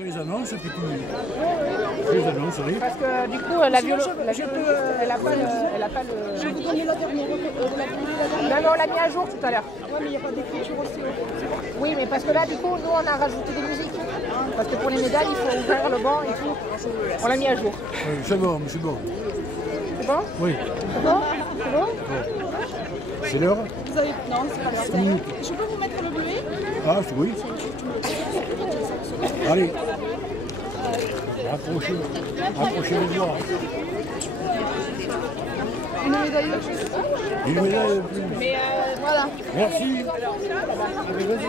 je les annonce, puis je les annonce, oui. Parce que du coup, la violence, elle n'a pas le... Je vais vous donner la dernière. Non, mais on l'a mis à jour tout à l'heure. Oui, mais il n'y a pas d'écriture aussi. Oui, mais parce que là, du coup, nous, on a rajouté des musiques. Parce que pour les médailles, il faut ouvrir le banc et tout. On l'a mis à jour. Oui, c'est bon, c'est bon. C'est bon? Oui. C'est bon? C'est bon? C'est l'heure? Vous avez... Non, c'est pas grave. Je peux vous mettre le bleuet? Ah, oui. Allez. Rapprochez les doigts. Une médaille. Une médaille de plus. Mais Voilà. Merci. Allez, vas-y.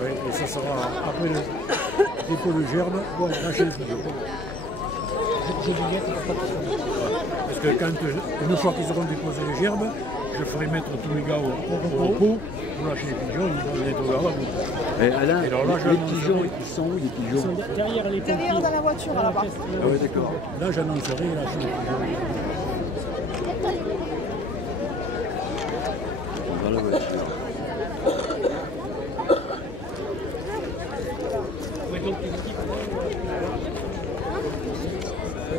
Oui, et ça sera après le dépôt de gerbe. Bon, lâchez les pigeons. Parce que une fois qu'ils auront déposé les gerbes, je ferai mettre tous les gars au repos pour lâcher les pigeons, ils vont être au lavabo. Alain, Et alors là, les pigeons, ils sont où les pigeons? Derrière les pompiers. Derrière dans la voiture, là-bas. Ah oui, d'accord. Là, j'annoncerai lâcher les pigeons. Dans la voiture. Ouais, donc les équipes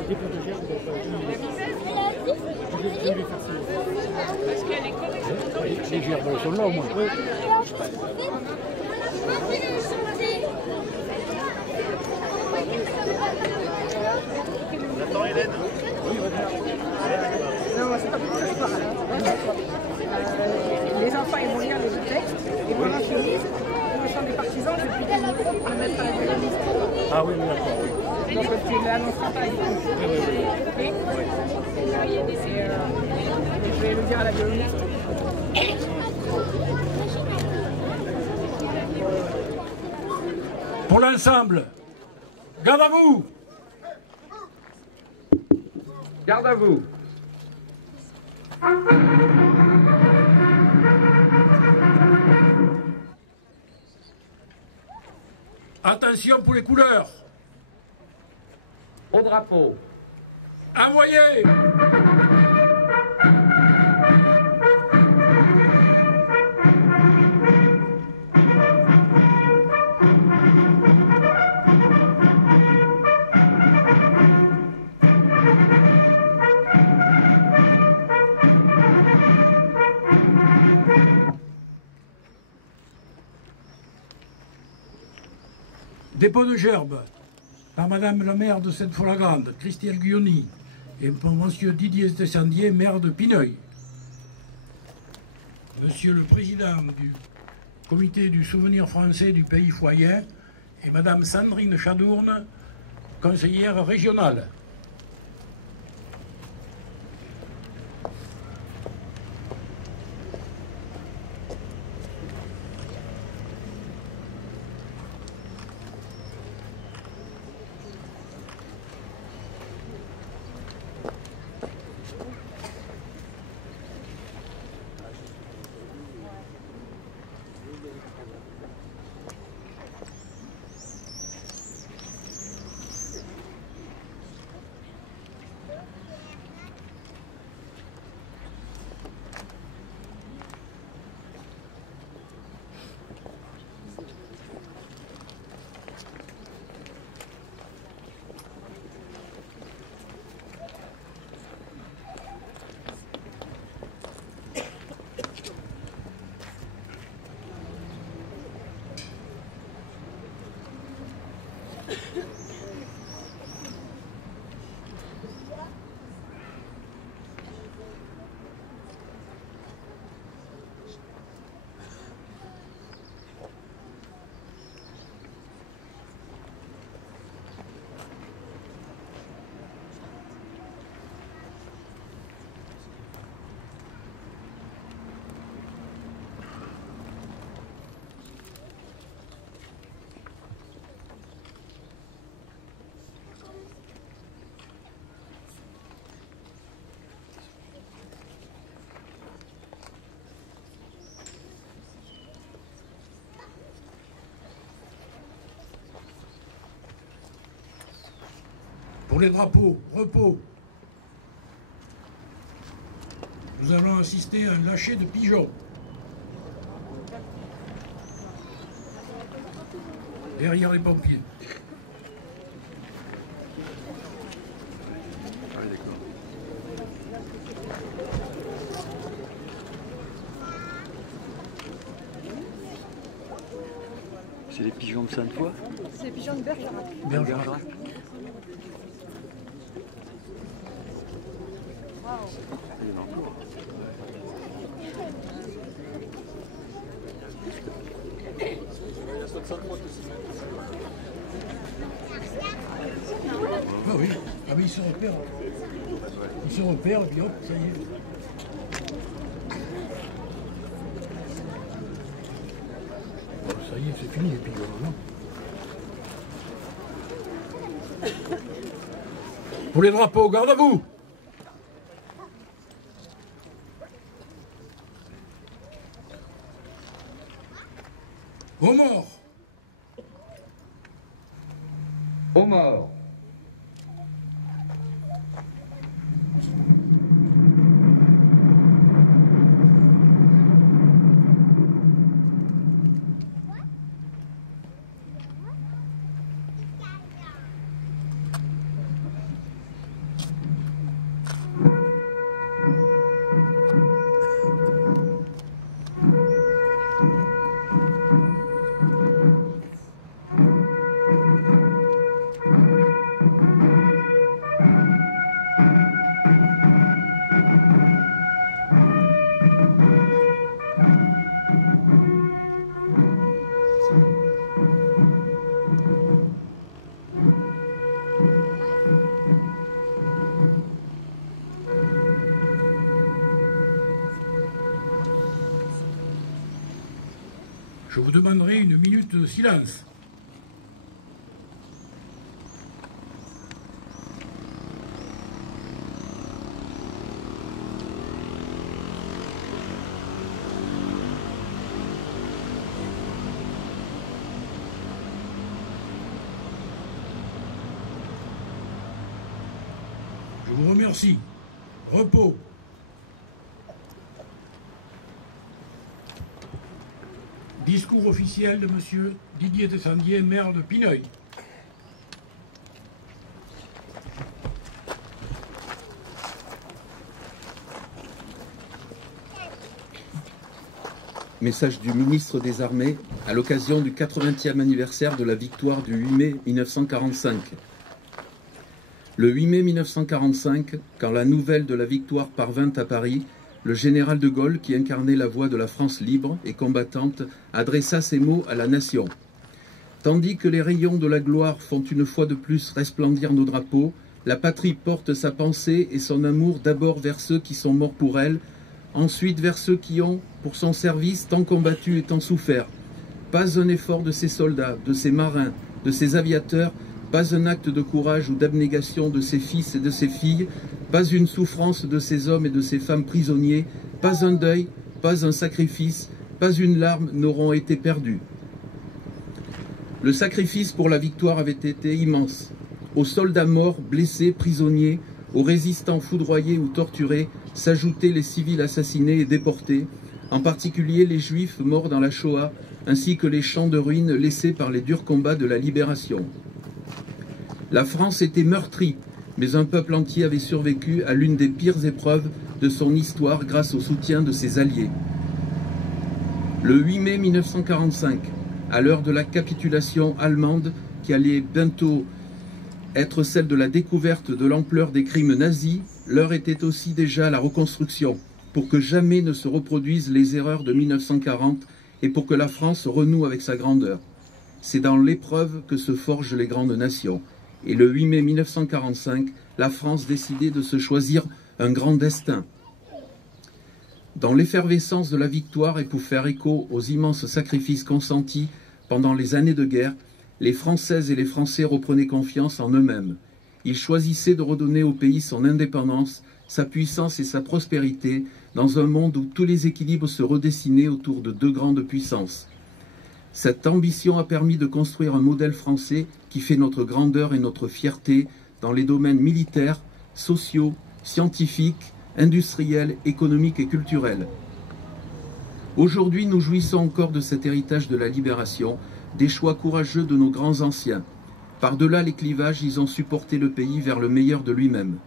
dépôt de gerbe, je vais lui faire signe. Les gerbes, elles sont là au moins. Oui. non, c'est pas pour ça que je parle. Les enfants, ils vont lire les textes. Et pendant qu'ils lisent, le chant des partisans, je vais plus dire pour le mettre à la violoniste. Ah oui, d'accord. Donc tu ne l'annonceras pas. Ok. Je vais le dire à la violoniste. Pour l'ensemble, garde à vous! Garde à vous. Attention pour les couleurs! Au drapeau. Envoyez! Dépôt de gerbe par Madame la maire de Sainte-Foy-la-Grande, Christiane Guilloni, et pour Monsieur Didier Descendier, maire de Pineuil. Monsieur le président du comité du souvenir français du pays foyen et Madame Sandrine Chadourne, conseillère régionale. Pour les drapeaux, repos. Nous allons assister à un lâcher de pigeons. Derrière les pompiers. C'est les pigeons de Sainte-Foy? C'est les pigeons de Bergerac. Bergerac. Ah oui, ah mais ils se repèrent. Ils se repèrent et puis hop, ça y est. Bon, ça y est, c'est fini les pigeons, non? Pour les drapeaux, garde à vous! Aux morts! Aux morts. Je vous demanderai une minute de silence. Je vous remercie. Repos. Discours officiel de M. Didier Descendier, maire de Pineuil. Message du ministre des Armées à l'occasion du 80e anniversaire de la victoire du 8 mai 1945. Le 8 mai 1945, quand la nouvelle de la victoire parvint à Paris, le général de Gaulle, qui incarnait la voix de la France libre et combattante, adressa ces mots à la nation. Tandis que les rayons de la gloire font une fois de plus resplendir nos drapeaux, la patrie porte sa pensée et son amour d'abord vers ceux qui sont morts pour elle, ensuite vers ceux qui ont, pour son service, tant combattu et tant souffert. Pas un effort de ces soldats, de ces marins, de ces aviateurs, pas un acte de courage ou d'abnégation de ses fils et de ses filles, pas une souffrance de ces hommes et de ces femmes prisonniers, pas un deuil, pas un sacrifice, pas une larme n'auront été perdus. Le sacrifice pour la victoire avait été immense. Aux soldats morts, blessés, prisonniers, aux résistants foudroyés ou torturés, s'ajoutaient les civils assassinés et déportés, en particulier les Juifs morts dans la Shoah, ainsi que les champs de ruines laissés par les durs combats de la libération. La France était meurtrie, mais un peuple entier avait survécu à l'une des pires épreuves de son histoire grâce au soutien de ses alliés. Le 8 mai 1945, à l'heure de la capitulation allemande qui allait bientôt être celle de la découverte de l'ampleur des crimes nazis, l'heure était aussi déjà à la reconstruction, pour que jamais ne se reproduisent les erreurs de 1940 et pour que la France renoue avec sa grandeur. C'est dans l'épreuve que se forgent les grandes nations. Et le 8 mai 1945, la France décidait de se choisir un grand destin. Dans l'effervescence de la victoire et pour faire écho aux immenses sacrifices consentis pendant les années de guerre, les Françaises et les Français reprenaient confiance en eux-mêmes. Ils choisissaient de redonner au pays son indépendance, sa puissance et sa prospérité dans un monde où tous les équilibres se redessinaient autour de deux grandes puissances. Cette ambition a permis de construire un modèle français qui fait notre grandeur et notre fierté dans les domaines militaires, sociaux, scientifiques, industriels, économiques et culturels. Aujourd'hui, nous jouissons encore de cet héritage de la libération, des choix courageux de nos grands anciens. Par-delà les clivages, ils ont supporté le pays vers le meilleur de lui-même.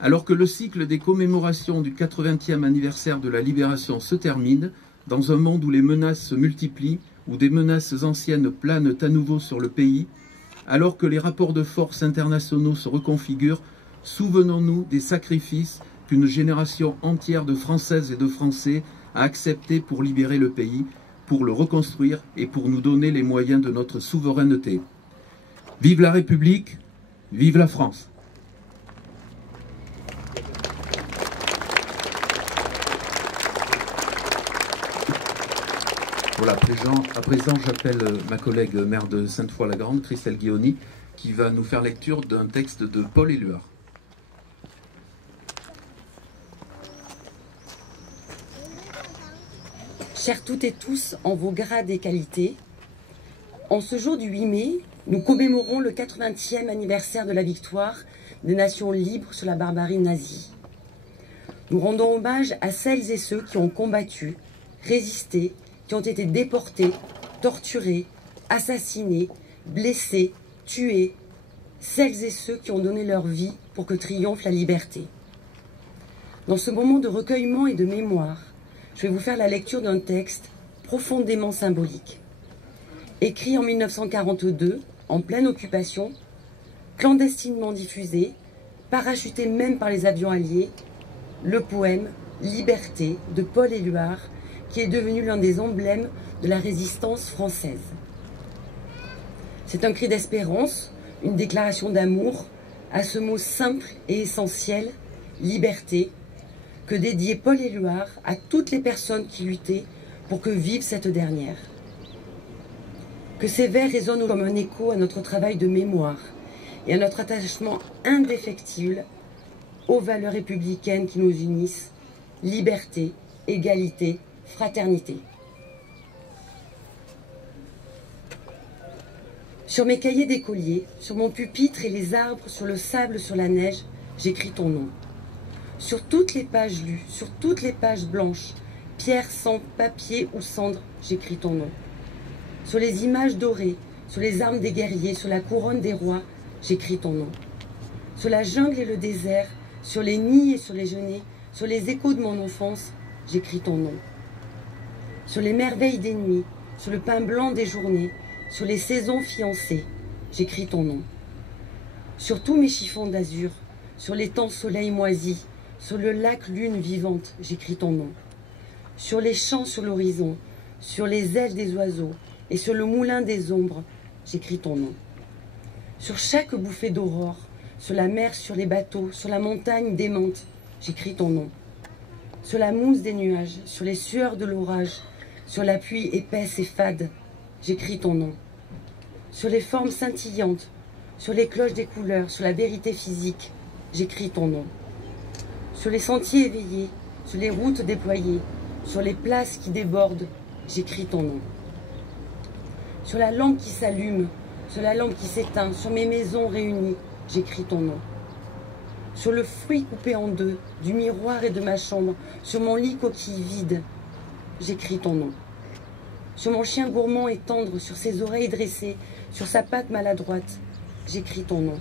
Alors que le cycle des commémorations du 80e anniversaire de la libération se termine, dans un monde où les menaces se multiplient, où des menaces anciennes planent à nouveau sur le pays, alors que les rapports de force internationaux se reconfigurent, souvenons-nous des sacrifices qu'une génération entière de Françaises et de Français a acceptés pour libérer le pays, pour le reconstruire et pour nous donner les moyens de notre souveraineté. Vive la République, vive la France! Voilà, à présent j'appelle ma collègue maire de Sainte-Foy-la-Grande, Christelle Guioni, qui va nous faire lecture d'un texte de Paul Éluard. Chers toutes et tous, en vos grades et qualités, en ce jour du 8 mai, nous commémorons le 80e anniversaire de la victoire des nations libres sur la barbarie nazie. Nous rendons hommage à celles et ceux qui ont combattu, résisté, qui ont été déportés, torturés, assassinés, blessés, tués, celles et ceux qui ont donné leur vie pour que triomphe la liberté. Dans ce moment de recueillement et de mémoire, je vais vous faire la lecture d'un texte profondément symbolique. Écrit en 1942, en pleine occupation, clandestinement diffusé, parachuté même par les avions alliés, le poème « Liberté » de Paul Éluard, qui est devenu l'un des emblèmes de la résistance française. C'est un cri d'espérance, une déclaration d'amour à ce mot simple et essentiel, liberté, que dédiait Paul Éluard à toutes les personnes qui luttaient pour que vive cette dernière. Que ces vers résonnent comme un écho à notre travail de mémoire et à notre attachement indéfectible aux valeurs républicaines qui nous unissent, liberté, égalité, fraternité. Sur mes cahiers d'écolier, sur mon pupitre et les arbres, sur le sable, sur la neige, j'écris ton nom. Sur toutes les pages lues, sur toutes les pages blanches, pierre, sang, papier ou cendre, j'écris ton nom. Sur les images dorées, sur les armes des guerriers, sur la couronne des rois, j'écris ton nom. Sur la jungle et le désert, sur les nids et sur les genêts, sur les échos de mon enfance, j'écris ton nom. Sur les merveilles des nuits, sur le pain blanc des journées, sur les saisons fiancées, j'écris ton nom. Sur tous mes chiffons d'azur, sur les temps soleil moisis, sur le lac lune vivante, j'écris ton nom. Sur les champs sur l'horizon, sur les ailes des oiseaux et sur le moulin des ombres, j'écris ton nom. Sur chaque bouffée d'aurore, sur la mer, sur les bateaux, sur la montagne démente, j'écris ton nom. Sur la mousse des nuages, sur les sueurs de l'orage, sur la pluie épaisse et fade, j'écris ton nom. Sur les formes scintillantes, sur les cloches des couleurs, sur la vérité physique, j'écris ton nom. Sur les sentiers éveillés, sur les routes déployées, sur les places qui débordent, j'écris ton nom. Sur la lampe qui s'allume, sur la lampe qui s'éteint, sur mes maisons réunies, j'écris ton nom. Sur le fruit coupé en deux, du miroir et de ma chambre, sur mon lit coquille vide, j'écris ton nom. Sur mon chien gourmand et tendre, sur ses oreilles dressées, sur sa patte maladroite, j'écris ton nom.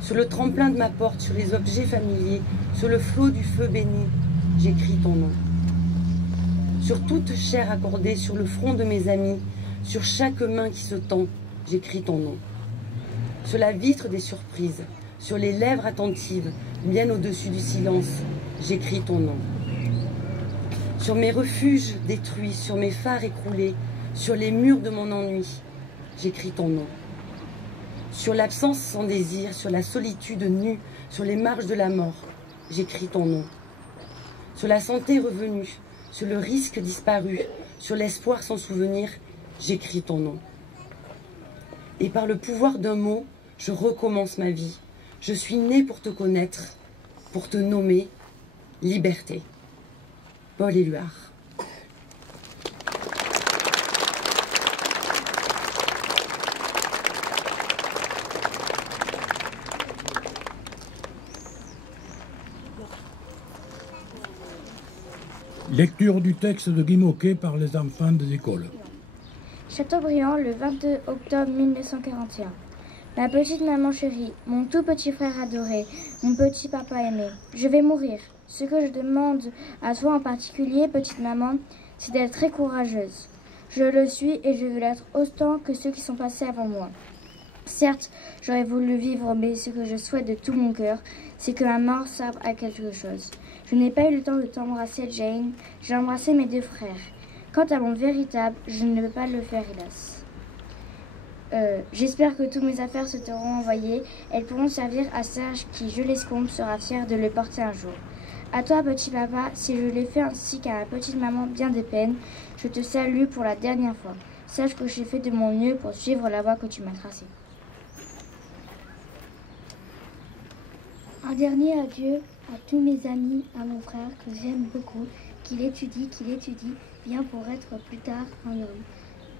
Sur le tremplin de ma porte, sur les objets familiers, sur le flot du feu béni, j'écris ton nom. Sur toute chair accordée, sur le front de mes amis, sur chaque main qui se tend, j'écris ton nom. Sur la vitre des surprises, sur les lèvres attentives, bien au-dessus du silence, j'écris ton nom. Sur mes refuges détruits, sur mes phares écroulés, sur les murs de mon ennui, j'écris ton nom. Sur l'absence sans désir, sur la solitude nue, sur les marges de la mort, j'écris ton nom. Sur la santé revenue, sur le risque disparu, sur l'espoir sans souvenir, j'écris ton nom. Et par le pouvoir d'un mot, je recommence ma vie. Je suis né pour te connaître, pour te nommer liberté. Paul Éluard. Lecture du texte de Guy Moquet par les enfants des écoles. Châteaubriand, le 22 octobre 1941. Ma petite maman chérie, mon tout petit frère adoré, mon petit papa aimé, je vais mourir. Ce que je demande à toi en particulier, petite maman, c'est d'être très courageuse. Je le suis et je veux l'être autant que ceux qui sont passés avant moi. Certes, j'aurais voulu vivre, mais ce que je souhaite de tout mon cœur, c'est que ma mort serve à quelque chose. Je n'ai pas eu le temps de t'embrasser, Jane. J'ai embrassé mes deux frères. Quant à mon véritable, je ne peux pas le faire, hélas. J'espère que toutes mes affaires se seront envoyées. Elles pourront servir à Serge qui, je l'escompte, sera fier de les porter un jour. À toi, petit papa, si je l'ai fait ainsi qu'à ma petite maman bien de peine, je te salue pour la dernière fois. Sache que j'ai fait de mon mieux pour suivre la voie que tu m'as tracée. Un dernier adieu à tous mes amis, à mon frère que j'aime beaucoup, qu'il étudie, bien pour être plus tard un homme.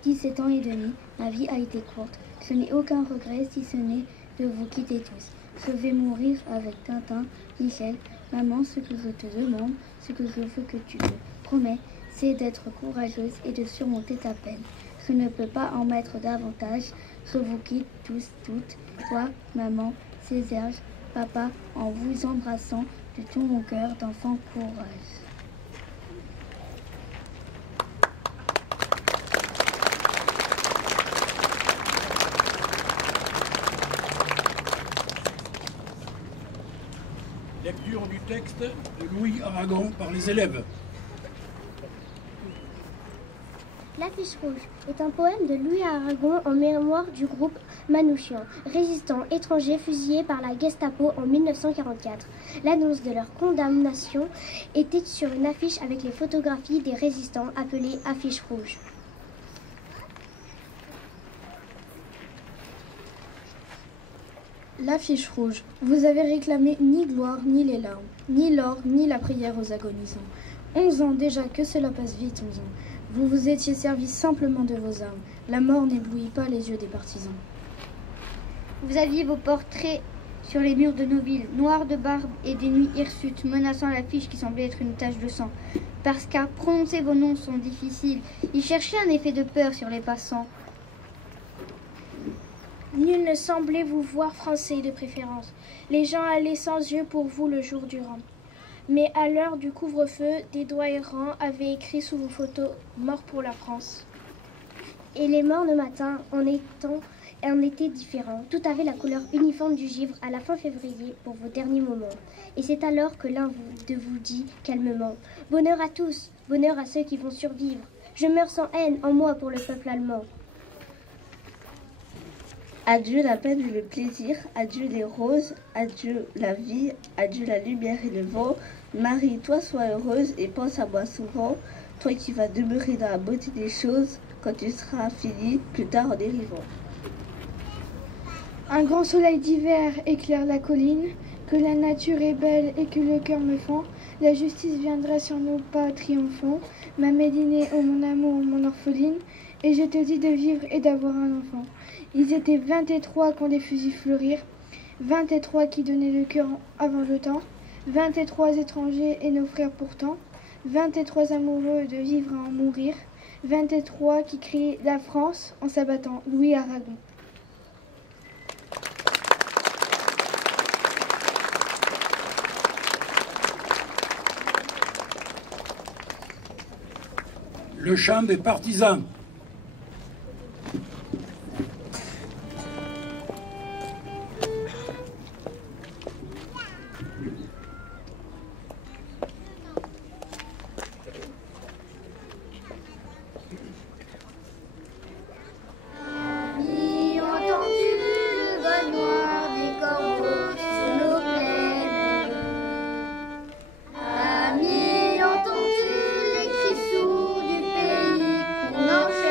17 ans et demi, ma vie a été courte. Je n'ai aucun regret si ce n'est de vous quitter tous. Je vais mourir avec Tintin, Michel. Maman, ce que je te demande, ce que je veux que tu te promets, c'est d'être courageuse et de surmonter ta peine. Je ne peux pas en mettre davantage. Je vous quitte tous, toutes, toi, maman, Serge, papa, en vous embrassant de tout mon cœur d'enfant courage. Lecture du texte de Louis Aragon par les élèves. L'affiche rouge est un poème de Louis Aragon en mémoire du groupe Manouchian, résistants étrangers fusillés par la Gestapo en 1944. L'annonce de leur condamnation était sur une affiche avec les photographies des résistants appelée affiche rouge. L'affiche rouge. Vous avez réclamé ni gloire, ni les larmes, ni l'or, ni la prière aux agonisants. 11 ans déjà, que cela passe vite, 11 ans. Vous vous étiez servi simplement de vos armes. La mort n'éblouit pas les yeux des partisans. Vous aviez vos portraits sur les murs de nos villes, noirs de barbe et des nuits hirsutes, menaçant l'affiche qui semblait être une tache de sang. Parce qu'à prononcer vos noms sont difficiles, ils cherchaient un effet de peur sur les passants. Nul ne semblait vous voir français de préférence. Les gens allaient sans yeux pour vous le jour durant. Mais à l'heure du couvre-feu, des doigts errants avaient écrit sous vos photos « Mort pour la France ». Et les morts le matin en étaient différents. Tout avait la couleur uniforme du givre à la fin février pour vos derniers moments. Et c'est alors que l'un de vous dit calmement « Bonheur à tous, bonheur à ceux qui vont survivre. Je meurs sans haine en moi pour le peuple allemand. » Adieu la peine et le plaisir, adieu les roses, adieu la vie, adieu la lumière et le vent. Marie, toi sois heureuse et pense à moi souvent, toi qui vas demeurer dans la beauté des choses quand tu seras fini plus tard en dérivant. Un grand soleil d'hiver éclaire la colline, que la nature est belle et que le cœur me fend. La justice viendra sur nos pas triomphants, ma Médinée, ô mon amour, mon orpheline, et je te dis de vivre et d'avoir un enfant. Ils étaient 23 quand les fusils fleurirent, 23 qui donnaient le cœur avant le temps, 23 étrangers et nos frères pourtant, 23 amoureux de vivre et en mourir, 23 qui crient la France en s'abattant. Louis Aragon. Le chant des partisans. Amis, entends-tu les cris sourds du pays qu'on enchaîne?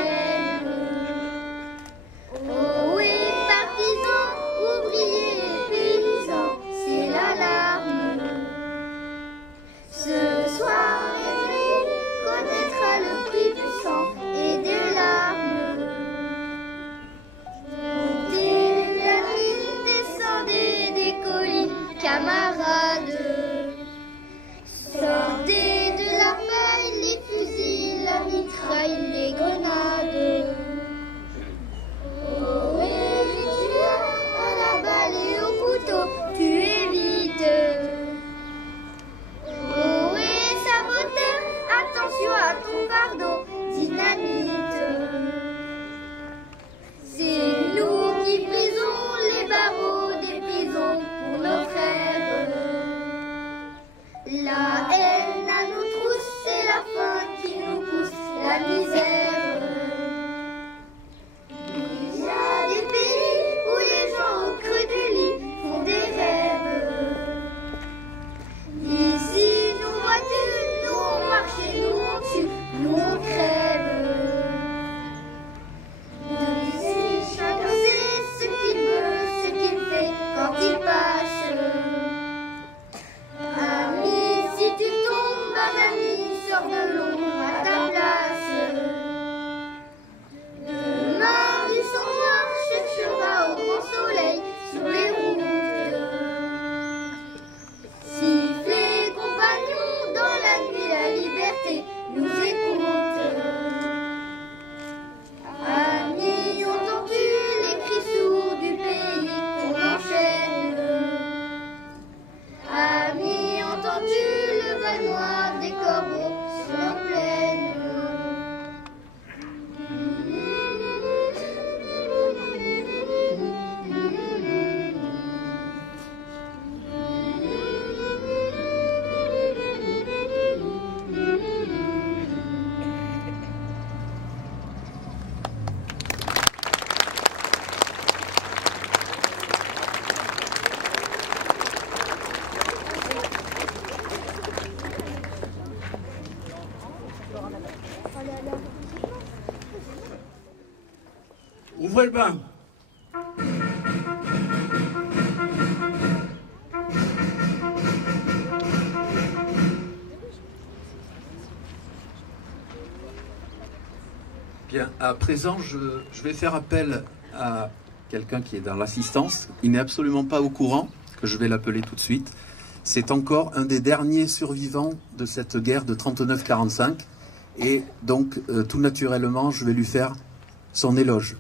Ouvrez le banc. Bien, à présent, je vais faire appel à quelqu'un qui est dans l'assistance. Il n'est absolument pas au courant, que je vais l'appeler tout de suite. C'est encore un des derniers survivants de cette guerre de 39-45. Et donc, tout naturellement, je vais lui faire son éloge.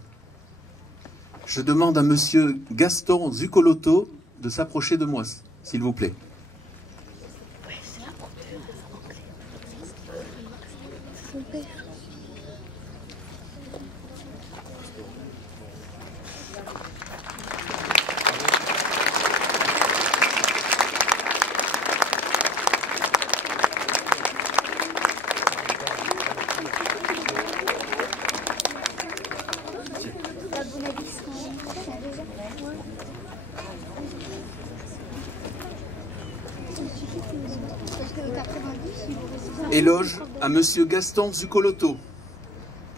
Je demande à monsieur Gaston Zuccoloto de s'approcher de moi, s'il vous plaît. Éloge à monsieur Gaston Zuccoloto.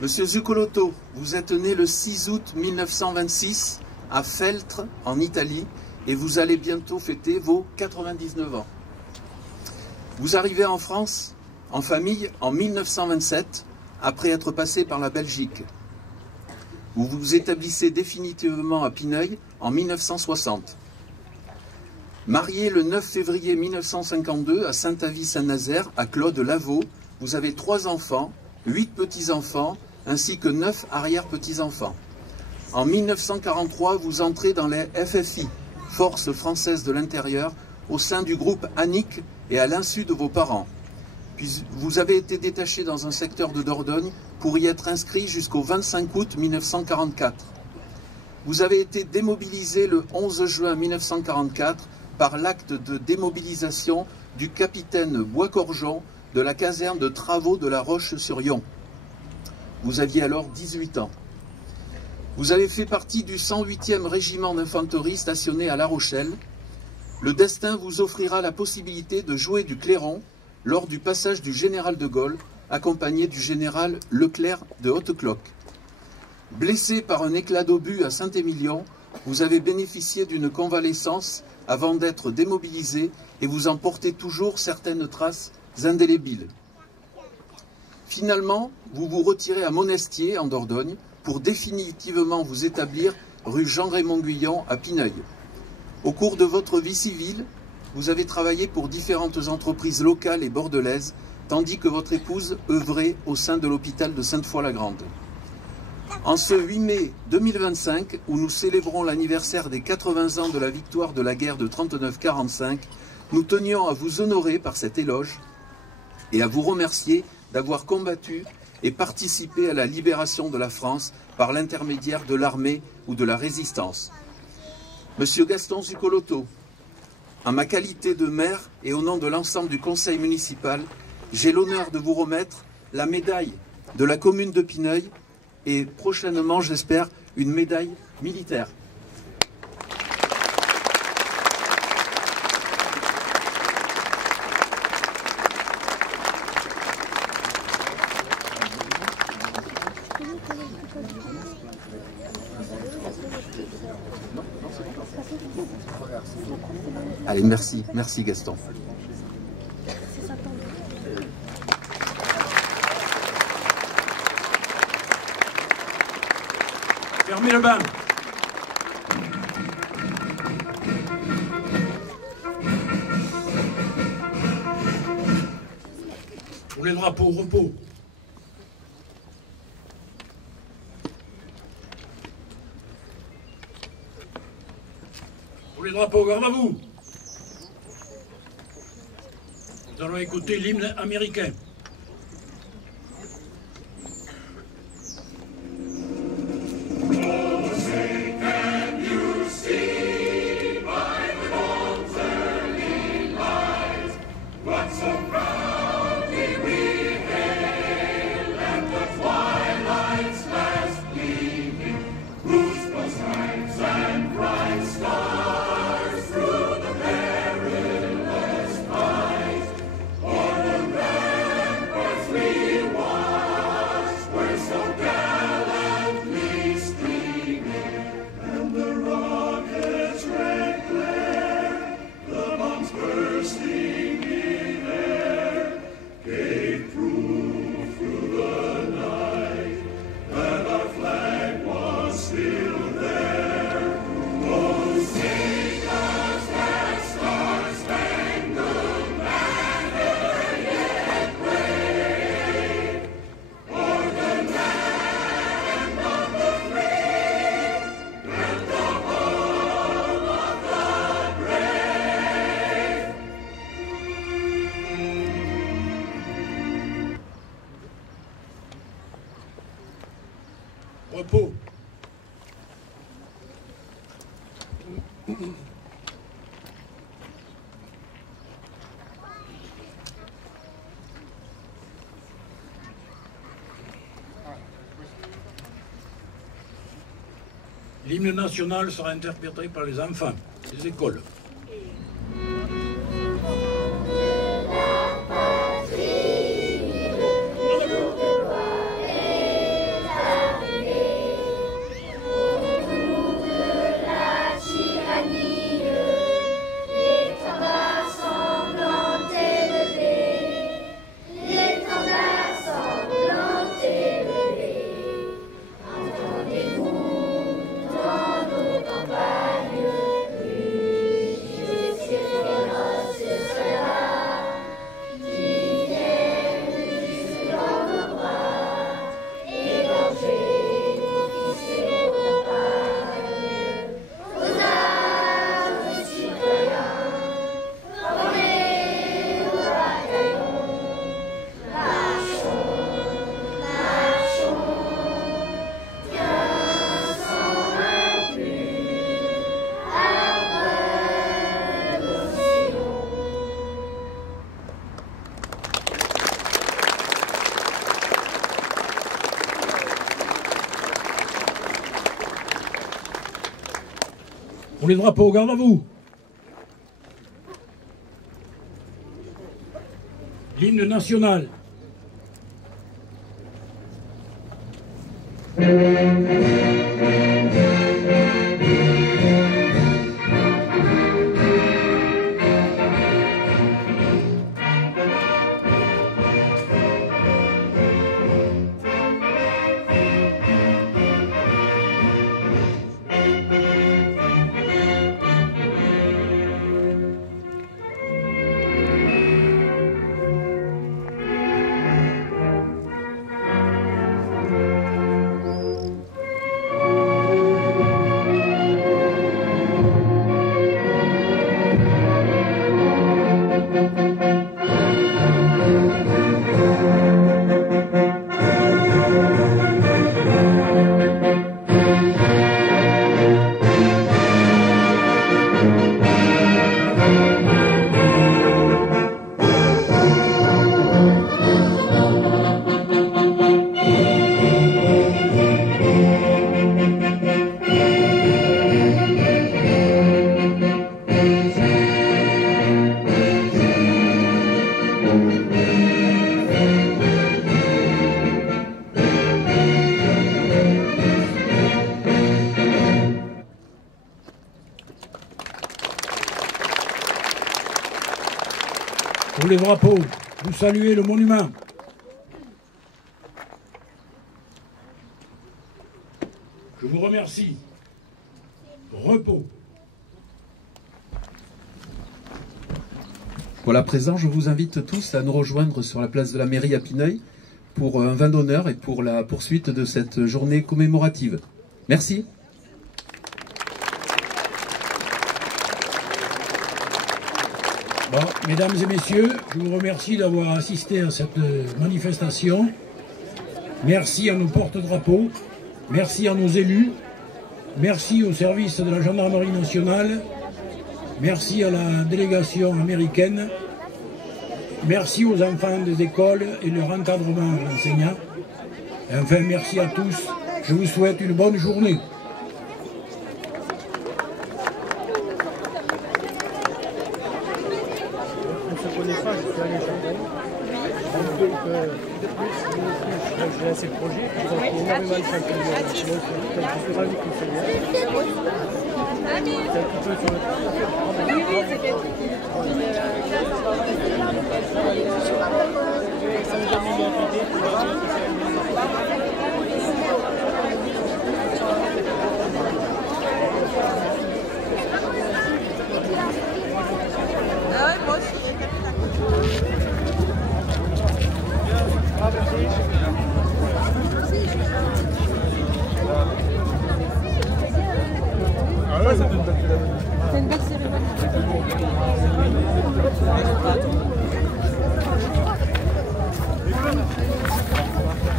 Monsieur Zuccoloto, vous êtes né le 6 août 1926 à Feltre, en Italie, et vous allez bientôt fêter vos 99 ans. Vous arrivez en France en famille en 1927, après être passé par la Belgique. Vous vous établissez définitivement à Pineuil en 1960. Marié le 9 février 1952 à Saint-Avy-Saint-Nazaire, à Claude Lavaux, vous avez 3 enfants, 8 petits-enfants, ainsi que 9 arrière-petits-enfants. En 1943, vous entrez dans les FFI, Forces françaises de l'intérieur, au sein du groupe Annick et à l'insu de vos parents. Puis vous avez été détaché dans un secteur de Dordogne pour y être inscrit jusqu'au 25 août 1944. Vous avez été démobilisé le 11 juin 1944 par l'acte de démobilisation du capitaine Boiscorjon de la caserne de travaux de la Roche-sur-Yon. Vous aviez alors 18 ans. Vous avez fait partie du 108e régiment d'infanterie stationné à La Rochelle. Le destin vous offrira la possibilité de jouer du clairon lors du passage du général de Gaulle, accompagné du général Leclerc de Haute-Cloque. Blessé par un éclat d'obus à Saint-Émilion, vous avez bénéficié d'une convalescence avant d'être démobilisé et vous en portez toujours certaines traces indélébiles. Finalement, vous vous retirez à Monestier, en Dordogne, pour définitivement vous établir rue Jean-Raymond Guyon à Pineuil. Au cours de votre vie civile, vous avez travaillé pour différentes entreprises locales et bordelaises, tandis que votre épouse œuvrait au sein de l'hôpital de Sainte-Foy-la-Grande. En ce 8 mai 2025, où nous célébrons l'anniversaire des 80 ans de la victoire de la guerre de 39-45, nous tenions à vous honorer par cet éloge et à vous remercier d'avoir combattu et participé à la libération de la France par l'intermédiaire de l'armée ou de la résistance. Monsieur Gaston Zuccoloto, en ma qualité de maire et au nom de l'ensemble du conseil municipal, j'ai l'honneur de vous remettre la médaille de la commune de Pineuil et prochainement, j'espère, une médaille militaire. Allez, merci. Merci Gaston. Fermez le banc. Pour les drapeaux au repos. Pour les drapeaux, garde à vous. Nous allons écouter l'hymne américain. Stars through the perilous night, for the drapeau. L'hymne national sera interprété par les enfants des écoles. Pour les drapeaux, garde à vous. L'hymne national. Pour les drapeaux, vous saluez le monument. Je vous remercie. Repos. Voilà, à présent, je vous invite tous à nous rejoindre sur la place de la mairie à Pineuil pour un vin d'honneur et pour la poursuite de cette journée commémorative. Merci. Bon, mesdames et messieurs, je vous remercie d'avoir assisté à cette manifestation. Merci à nos porte-drapeaux, merci à nos élus, merci au service de la gendarmerie nationale, merci à la délégation américaine, merci aux enfants des écoles et leur encadrement enseignant. Et enfin, merci à tous. Je vous souhaite une bonne journée. J'ai assez de projets, donc il y a énormément de femmes qui me disent, donc je suis ravi que vous soyez là. C'est un petit peu sur le temps. Oui, c'était ça nous a mis Ah ouais, moi aussi. Ah ouais, ça fait une belle cérémonie. C'est une belle cérémonie.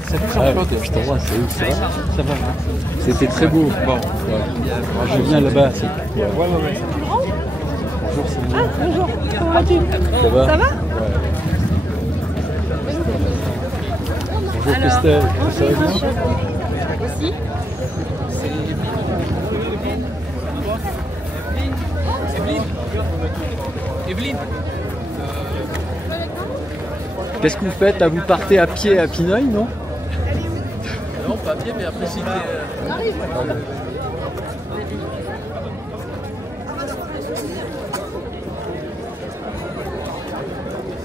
C'est Je t'embrasse, salut, ça va? Ça va. C'était très beau. Bon, je viens là-bas. Bonjour, Sylvie. Bonjour, comment vas-tu? Ça va? Ça va? Bonjour Christelle, ça va bien? Aussi. Evelyne. Qu'est-ce que vous faites là? Vous partez à pied à Pineuil, non? Non, pas à pied, mais après c'était...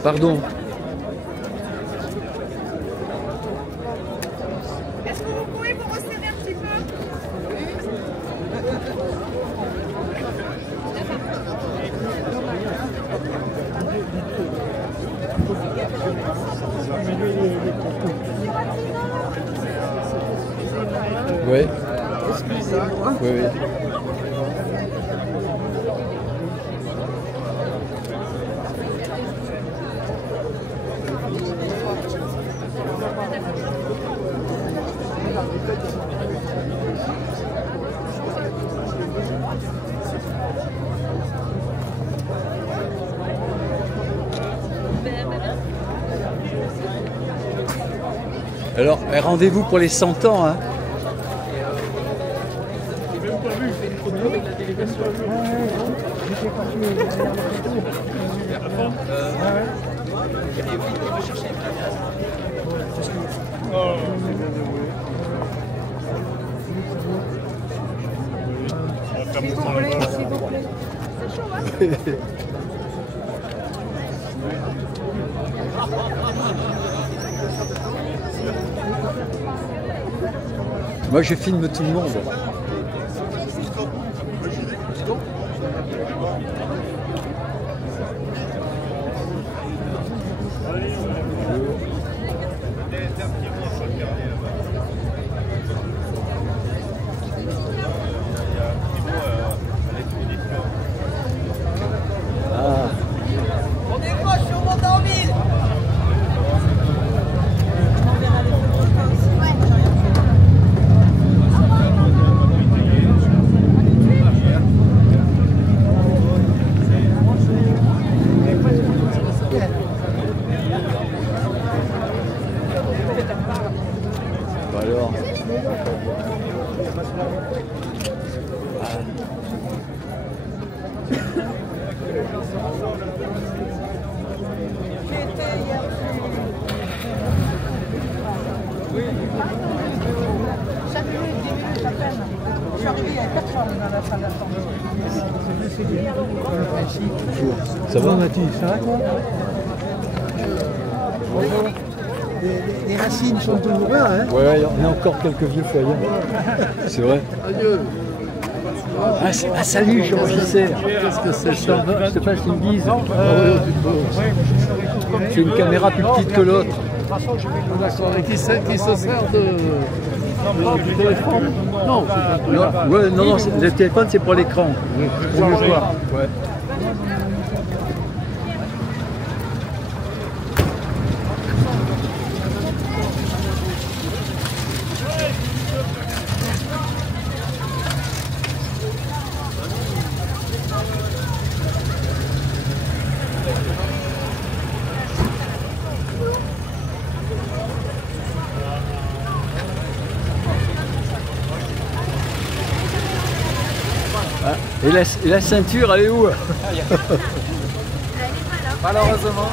Pardon. Est-ce que vous pouvez vous resserrer un petit peu? Oui. Oui, oui. Alors, rendez-vous pour les 100 ans, hein. S'il vous plaît, s'il vous plaît. C'est chaud, hein? Moi, je filme tout le monde. On décroche, on monte en ville. Alors. Chaque minute, 10 minutes à peine. Je suis arrivé, il y avait personne dans la salle d'attente. Ça va, Mathieu? Ça va quoi? Bonjour. Les racines sont toujours là, hein? Ouais, on a encore quelques vieux feuillants. C'est vrai. Adieu. Ah, salut, Jean Gisser. Qu'est-ce que c'est ça? Je te passe une bise. C'est une caméra plus petite que l'autre. D'accord. Et qui se sert du téléphone? Non, Ouais, non, le téléphone c'est pour l'écran. Pour le voir. Ouais. Ah, et la ceinture, elle est où? Malheureusement.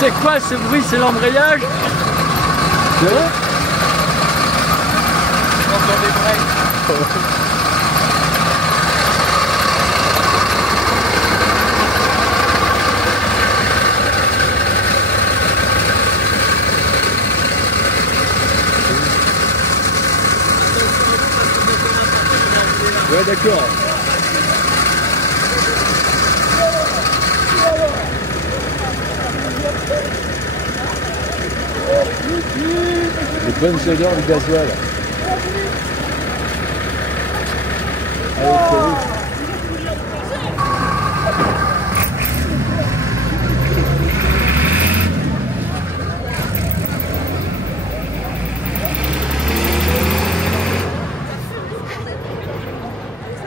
C'est quoi ce bruit? C'est l'embrayage? C'est vrai? On entend des breaks. Ouais, d'accord. Les bonnes odeurs du gasoil. Allez, salut.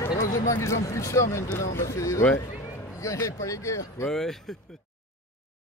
Heureusement qu'ils ont plus ça maintenant, parce que Ouais. ils ne gagnaient pas les guerres. Ouais, ouais.